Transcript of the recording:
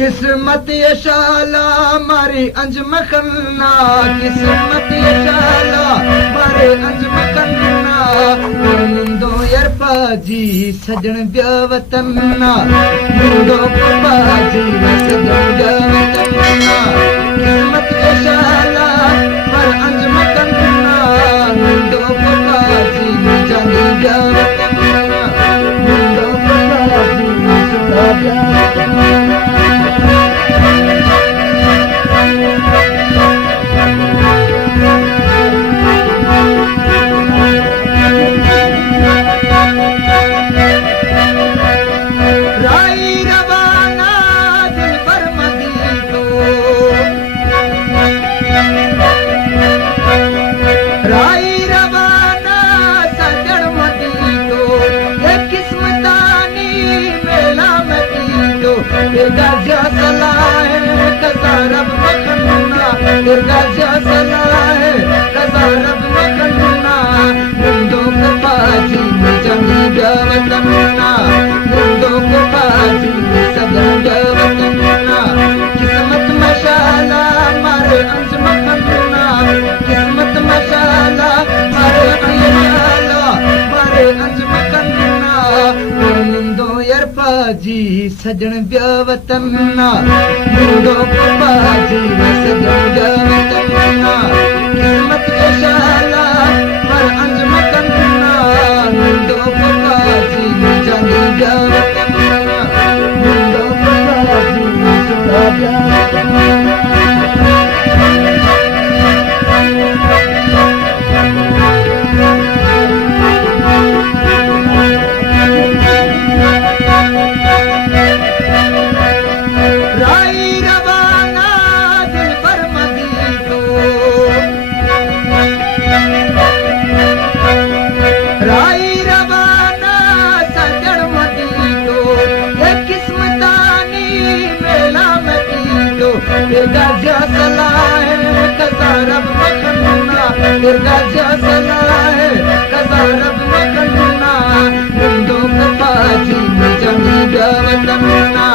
किस्मत ये शाला मारे अंजम खन्ना किस्मत ये शाला मारे अंजम खन्ना मुंडो यार पाजी सजन ब्यावतन्ना मुंडो पाजी सजन ब्यावतन्ना किस्मत ये शाला मारे अंजम खन्ना मुंडो पाजी जानी ब्यावतन्ना मुंडो पाजी सुना ब्यावतन्ना Gajah salah hai kasarab makanna gajah salah hai kasarab makanna mundo ko paji jami jawatanna mundo ko paji sagan jawatanna kismat mashala mare anj makanna kismat mashala mare ayala mare anj makanna mundo yar paji सजन ब्यावतन्ना मुंडो को पाजी सजन ब्यावतन्ना किस्मत के शाला पर अंजम कन्ना मुंडो को पाजी जानी ब्यावतन्ना मुंडो को पाजी सुना ब्यावतन्ना Gajah salah hai kasarab makanna gajah salah hai kasarab makanna mundo ko paji jami jawatanna